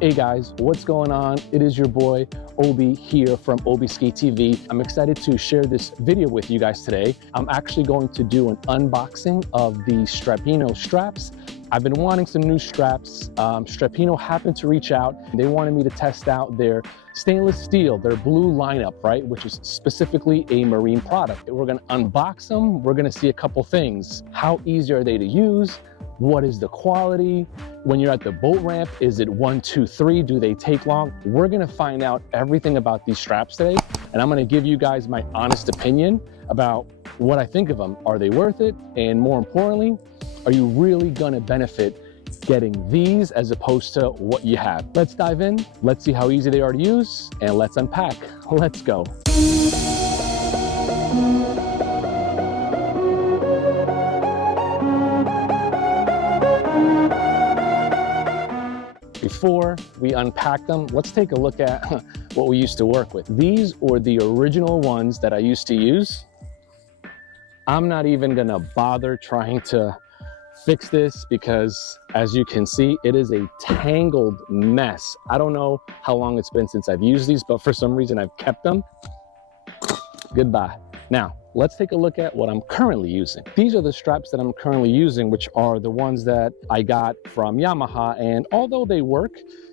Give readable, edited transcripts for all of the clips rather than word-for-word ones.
Hey guys, what's going on? It is your boy Obi here from Obi Skate TV. I'm excited to share this video with you guys today. I'm actually going to do an unboxing of the Strapinno straps. I've been wanting some new straps. Strapinno happened to reach out. They wanted me to test out their stainless steel, their blue lineup, right? Which is specifically a marine product. We're gonna unbox them. We're gonna see a couple things. How easy are they to use? What is the quality? When you're at the boat ramp, is it 1, 2, 3? Do they take long? We're gonna find out everything about these straps today, and I'm gonna give you guys my honest opinion about what I think of them. Are they worth it? And more importantly, are you really gonna benefit getting these as opposed to what you have? Let's dive in, let's see how easy they are to use, and let's unpack. Let's go. Before we unpack them, let's take a look at what we used to work with. These were the original ones that I used to use. I'm not even gonna bother trying to fix this because, as you can see, it is a tangled mess. I don't know how long it's been since I've used these, but for some reason I've kept them. Goodbye. Now, let's take a look at what I'm currently using. These are the straps that I'm currently using, which are the ones that I got from Yamaha. And although they work,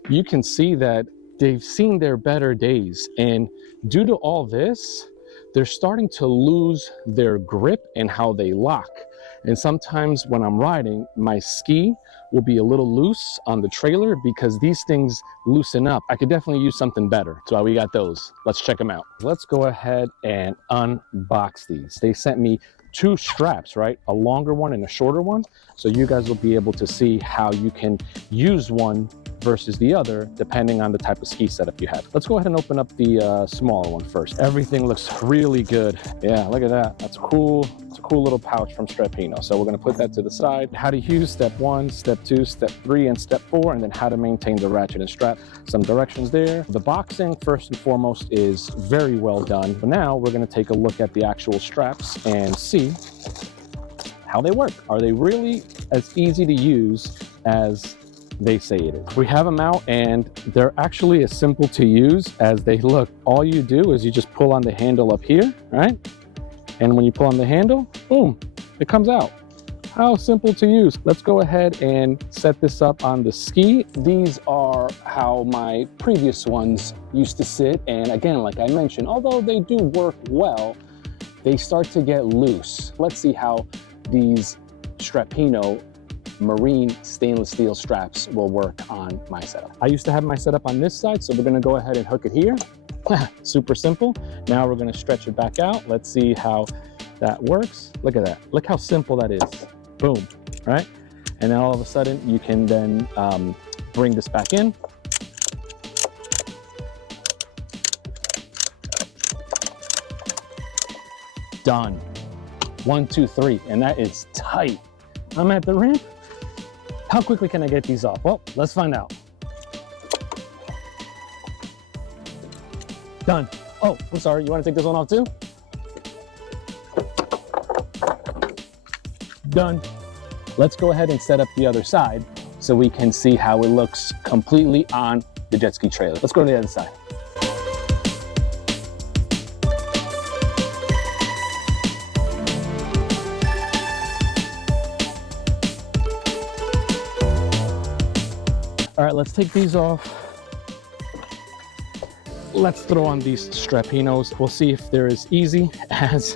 you can see that they've seen their better days. And due to all this, they're starting to lose their grip and how they lock. And sometimes when I'm riding, my ski will be a little loose on the trailer because these things loosen up. I could definitely use something better. So we got those. Let's check them out. Let's go ahead and unbox these. They sent me 2 straps, right? A longer one and a shorter one. So you guys will be able to see how you can use one versus the other, depending on the type of ski setup you have. Let's go ahead and open up the smaller one first. Everything looks really good. Yeah, look at that. That's cool. It's a cool little pouch from Strapinno. So we're gonna put that to the side. How to use step 1, step 2, step 3, and step 4, and then how to maintain the ratchet and strap. Some directions there. The boxing, first and foremost, is very well done. But now we're gonna take a look at the actual straps and see how they work. Are they really as easy to use as they say it is? We have them out and they're actually as simple to use as they look. All you do is you just pull on the handle up here, right? And when you pull on the handle, boom, it comes out. How simple to use. Let's go ahead and set this up on the ski. These are how my previous ones used to sit. And again, like I mentioned, although they do work well, they start to get loose. Let's see how these Strapinno marine stainless steel straps will work on my setup. I used to have my setup on this side, so we're gonna go ahead and hook it here. Super simple. Now we're gonna stretch it back out. Let's see how that works. Look at that. Look how simple that is. Boom, right? And then all of a sudden you can then bring this back in. Done. 1, 2, 3, and that is tight. I'm at the ramp. How quickly can I get these off? Well, let's find out. Done. Oh, I'm sorry. You want to take this one off too? Done. Let's go ahead and set up the other side so we can see how it looks completely on the jet ski trailer. Let's go to the other side. All right, let's take these off. Let's throw on these Strapinnos. We'll see if they're as easy as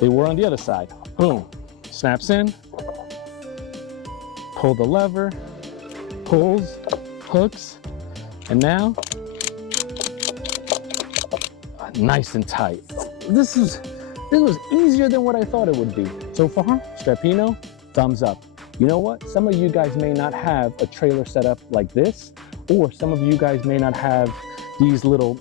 they were on the other side. Boom, snaps in, pull the lever, pulls, hooks, and now, nice and tight. This was easier than what I thought it would be. So far, Strapinno, thumbs up. You know what? Some of you guys may not have a trailer setup like this, or some of you guys may not have these little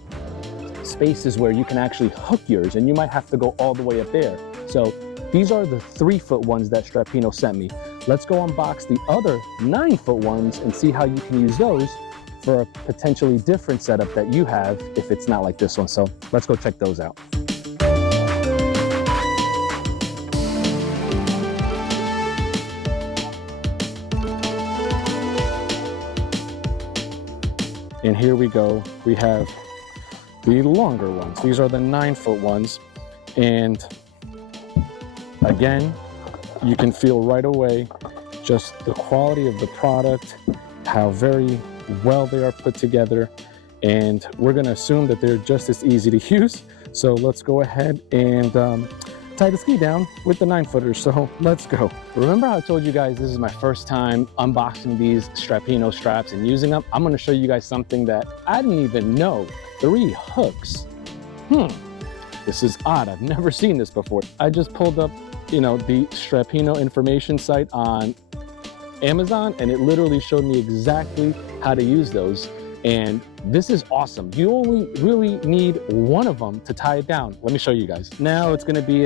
spaces where you can actually hook yours, and you might have to go all the way up there. So these are the 3-foot ones that Strapinno sent me. Let's go unbox the other 9-foot ones and see how you can use those for a potentially different setup that you have if it's not like this one. So let's go check those out. And here we go. We have the longer ones. These are the 9-foot ones. And again, you can feel right away just the quality of the product, how very well they are put together. And we're gonna assume that they're just as easy to use. So let's go ahead and tie the ski down with the 9-footers. So let's go. Remember how I told you guys this is my first time unboxing these Strapinno straps and using them? I'm gonna show you guys something that I didn't even know. 3 hooks. This is odd. I've never seen this before. I just pulled up, the Strapinno information site on Amazon, and it literally showed me exactly how to use those. And this is awesome. You only really need one of them to tie it down. Let me show you guys. Now it's gonna be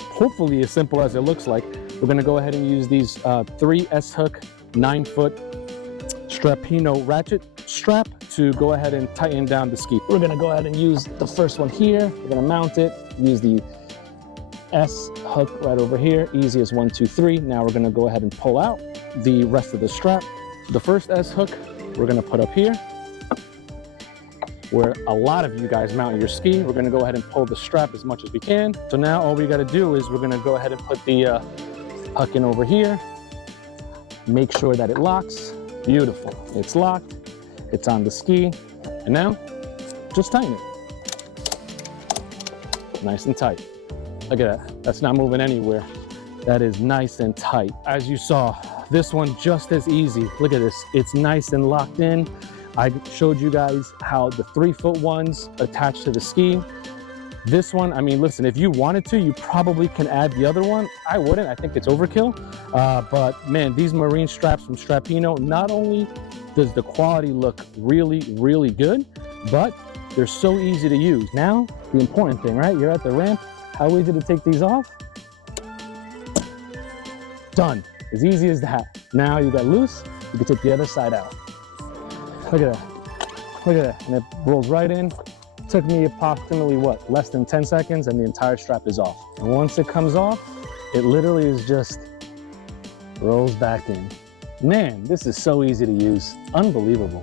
hopefully as simple as it looks like. We're gonna go ahead and use these 3 S-hook 9-foot Strapinno ratchet strap to go ahead and tighten down the ski. We're gonna go ahead and use the first one here. We're gonna mount it, use the S hook right over here. Easy as 1, 2, 3. Now we're gonna go ahead and pull out the rest of the strap. The first S hook we're gonna put up here, where a lot of you guys mount your ski. We're gonna go ahead and pull the strap as much as we can. So now all we gotta do is we're gonna go ahead and put the hook in over here. Make sure that it locks. Beautiful. It's locked. It's on the ski. And now, just tighten it. Nice and tight. Look at that. That's not moving anywhere. That is nice and tight. As you saw, this one just as easy. Look at this. It's nice and locked in. I showed you guys how the 3-foot ones attach to the ski. This one, I mean, listen, if you wanted to, you probably can add the other one. I wouldn't. I think it's overkill. But man, these marine straps from Strapinno, not only does the quality look really, really good, but they're so easy to use. Now, the important thing, right? You're at the ramp. How easy to take these off? Done. As easy as that. Now you got loose, you can take the other side out. Look at that. Look at that. And it rolls right in. Took me approximately, what, less than 10 seconds, and the entire strap is off. And once it comes off, it literally is just rolls back in. Man, this is so easy to use. Unbelievable.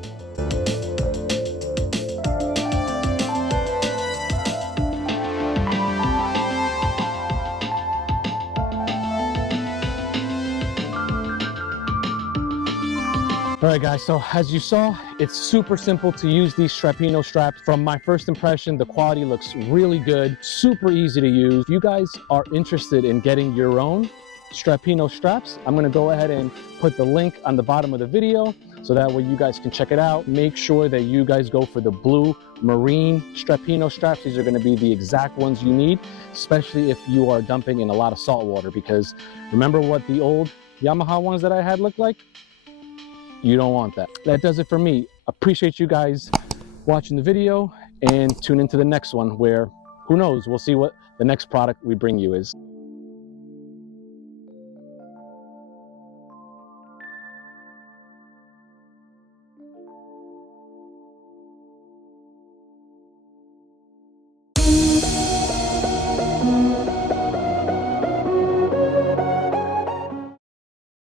All right, guys, so as you saw, it's super simple to use these Strapinno straps. From my first impression, the quality looks really good, super easy to use. If you guys are interested in getting your own Strapinno straps, I'm gonna go ahead and put the link on the bottom of the video so that way you guys can check it out. Make sure that you guys go for the blue marine Strapinno straps. These are gonna be the exact ones you need, especially if you are dumping in a lot of salt water, because remember what the old Yamaha ones that I had looked like? You don't want that. That does it for me. Appreciate you guys watching the video, and tune into the next one where, who knows, we'll see what the next product we bring you is.